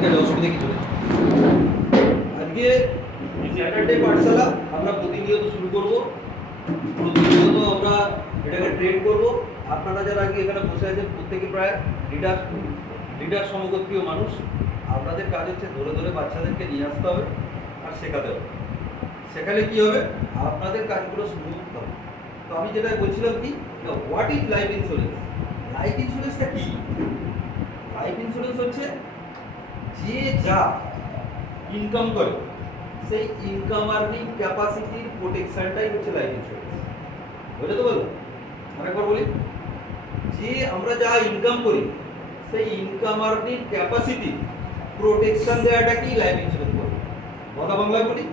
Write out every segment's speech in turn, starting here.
ঠিক আছে, অসুবিধা কিছু নেই। আজকে স্যাটারডে পাঠশালা আমরা প্রতিনিয়ত শুরু করব। প্রতিনিয়ত আমরা এটাকে ট্রেন করব। আপনারা যারা আগে এখানে বসে আছেন প্রত্যেকে প্রায় লিডার সমগোত্রীয় মানুষ। আপনাদের কাজ হচ্ছে ধরে ধরে বাচ্চাদেরকে নিয়ে আসতে হবে আর শেখাতে হবে। সেখানে কি হবে, আপনাদের কাজগুলো স্মুথ হবে। তো আমি যেটা বলছিলাম কি, what is life insurance? Life ইন্স্যুরেন্সটা কি? লাইফ ইন্স্যুরেন্স হচ্ছে যে যা ইনকাম করে সেই ইনকাম আর্নিং ক্যাপাসিটির প্রোটেকশনটাই হচ্ছে লাইফ ইন্স্যুরেন্স। বুঝলে তো? বললাম আরেকবার বলি, যে আমরা যা ইনকাম করি সেই ইনকাম আর্নিং ক্যাপাসিটি প্রোটেকশন দেওয়াটাকেই লাইফ ইন্স্যুরেন্স বলে। কথা বাংলায় বলি,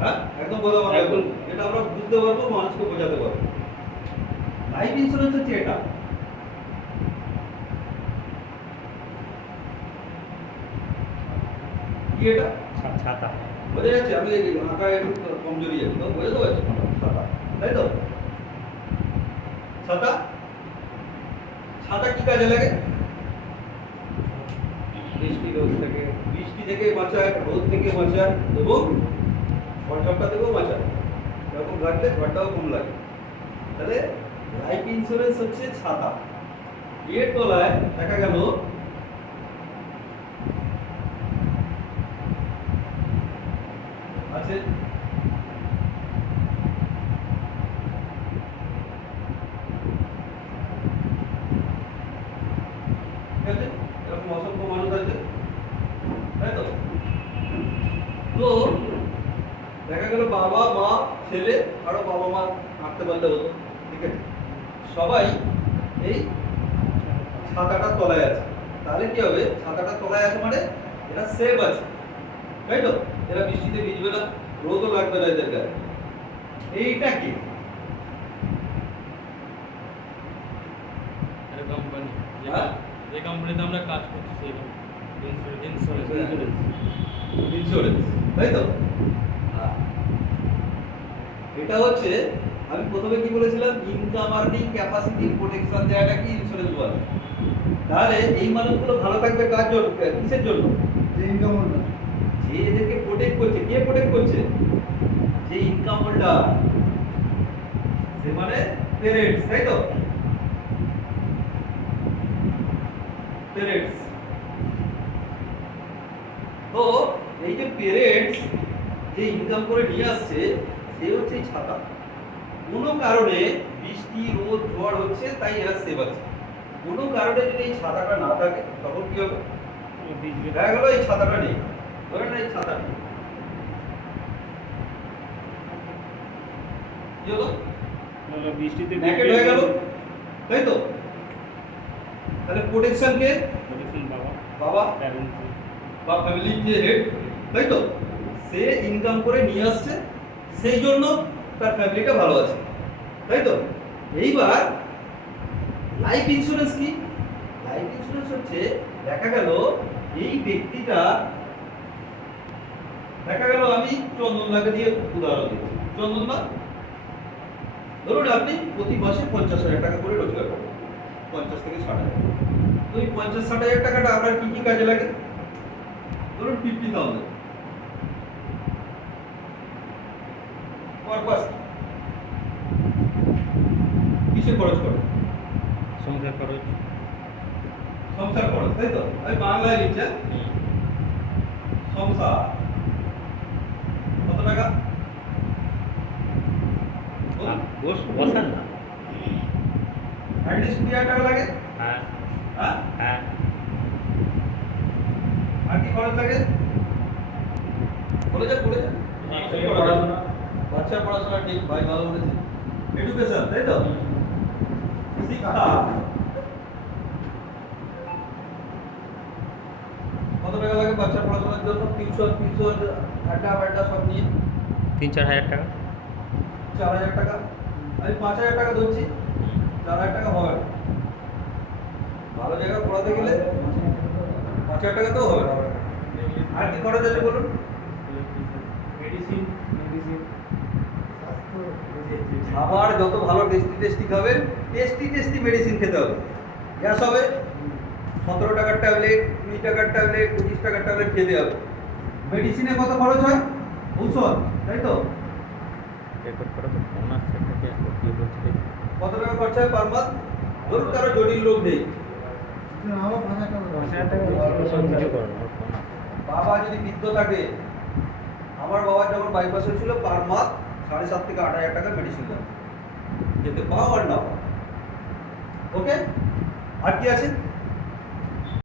হ্যাঁ একদম কথা বাংলায় বলি, এটা আমরা বুঝতে পারবো, মানুষকে বোঝাতে পারবো। লাইফ ইন্স্যুরেন্স হচ্ছে এটা। কি এটা? ছাতা। বোঝা যাচ্ছে? আমি আঁকা একটু কমজোরি আছে তো, বোঝা যাচ্ছে? ছাতা, তাই তো? ছাতা, ছাতা কি কাজে লাগে? বৃষ্টি থেকে বাঁচায়, রোদ থেকে বাঁচায় এবং ঝড়ঝাপটা থেকেও বাঁচায়। এরকম ঘাটলে ঝড়টাও কম লাগে। তাহলে লাইফ ইন্স্যুরেন্স হচ্ছে ছাতা। এর তলায় দেখা গেল আছে ঠিক আছে, এরকম অসংখ্য মানুষ আছে, তাই তো? তো দেখা গেল বাবা মা ছেলে আরো বাবা মা হাঁটতে পারলে হতো, ঠিক আছে? সবাই এই ছাতাটার তলায় আছে। তাহলে কি হবে? ছাতাটার তলায় আছে মানে এরা সেফ আছে, তাই তো? এরা বৃষ্টিতে ভিজবে না, রোদও লাগবে না এদের গায়ে। এইটা কি? কোম্পানি, হ্যাঁ? যে কোম্পানিতে আমরা কাজ করছি সেই ইন্স্যুরেন্স। ইন্স্যুরেন্স, তাই তো? হ্যাঁ। এটা হচ্ছে, আমি প্রথমে কি বলেছিলাম, ইনকাম আর্নিং ক্যাপাসিটি প্রোটেকশন দেওয়াটা কি ইন্স্যুরেন্স বলে। তাহলে এই মানুষগুলো ভালো থাকবে কার জন্য, কিসের জন্য? যে ইনকাম হোল্ডার, যে এদেরকে প্রোটেক্ট করছে। কে প্রোটেক্ট করছে? যে ইনকাম হোল্ডার, সে মানে পেরেন্টস, তাই তো? পেরেন্টস। তো এই যে পেরেন্টস যে ইনকাম করে নিয়ে আসছে সে হচ্ছে এই ছাতা। কোনো কারণে বৃষ্টি রোদ ঝড় হচ্ছে তাই এরা সেভ আছে। কোনো কারণে যদি এই ছাতাটা না থাকে তখন কি হবে? দেখা গেল এই ছাতাটা নেই, ধরে না এই ছাতা নেই, কি হলো? বৃষ্টিতে ন্যাকেড হয়ে গেল, তাই তো? তাহলে প্রোটেকশন কে? বাবা বা ফ্যামিলির যে হেড, তাই তো? সে ইনকাম করে নিয়ে আসছে, সেই জন্য তার ফ্যামিলিটা ভালো আছে, তাই তো? এইবার লাইফ ইন্স্যুরেন্স কি? লাইফ ইন্স্যুরেন্স হচ্ছে, দেখা গেল এই ব্যক্তিটা, দেখা গেল আমি চন্দনদাকে দিয়ে উদাহরণ দিচ্ছি। চন্দনদা, ধরুন আপনি প্রতি মাসে 50,000 টাকা করে রোজগার করেন, 50 থেকে 60,000। তো এই 50-60,000 টাকাটা আপনার কি কি কাজে লাগে? ধরুন 50,000 পারপাস কিসে খরচ করে? সংসার খরচ। সংসার খরচ, তাই তো? আমি বাংলায় লিখছি। সংসার কত টাকা? বসান না। অ্যাটলিস্ট 20,000 টাকা লাগে। হ্যাঁ হ্যাঁ, হ্যাঁ। আর কি খরচ লাগে? বলে যা। বাচ্চার পড়াশোনা, ঠিক ভাই ভালো বলেছে। এডুকেশন, তাই তো? শিক্ষা কত টাকা লাগে বাচ্চার পড়াশোনার জন্য? টিউশন আড্ডা সব নিয়ে 3-4 হাজার টাকা। 4,000 টাকা। আমি 5,000 টাকা ধরছি, 4,000 টাকা হবে না। ভালো জায়গায় পড়াতে গেলে 5,000 টাকা তো হবে না। আর কি খরচ আছে বলুন? মেডিসিন, খাবার যত ভালো টেস্টি খাবেন, টেস্টি মেডিসিন খেতে হবে। গ্যাস হবে, 17 টাকার ট্যাবলেট, 20 টাকার ট্যাবলেট, 25 টাকার ট্যাবলেট খেতে হবে। মেডিসিনে কত খরচ হয়? ঔষধ, তাই তো? রেকর্ড করা তো ফোন আসছে থেকে কি বলছে কত টাকা খরচা হয় পার মান্থ? ধরুন কারো জটিল রোগ নেই, কিছু করো না ফোন আসছে বাবা যদি বৃদ্ধ থাকে, আমার বাবার যখন বাইপাস হয়েছিল পার মান্থ 7.5 থেকে 8,000 টাকা মেডিসিন লাগে, যেতে পাও আর না পাও। ওকে, আর কি আছে?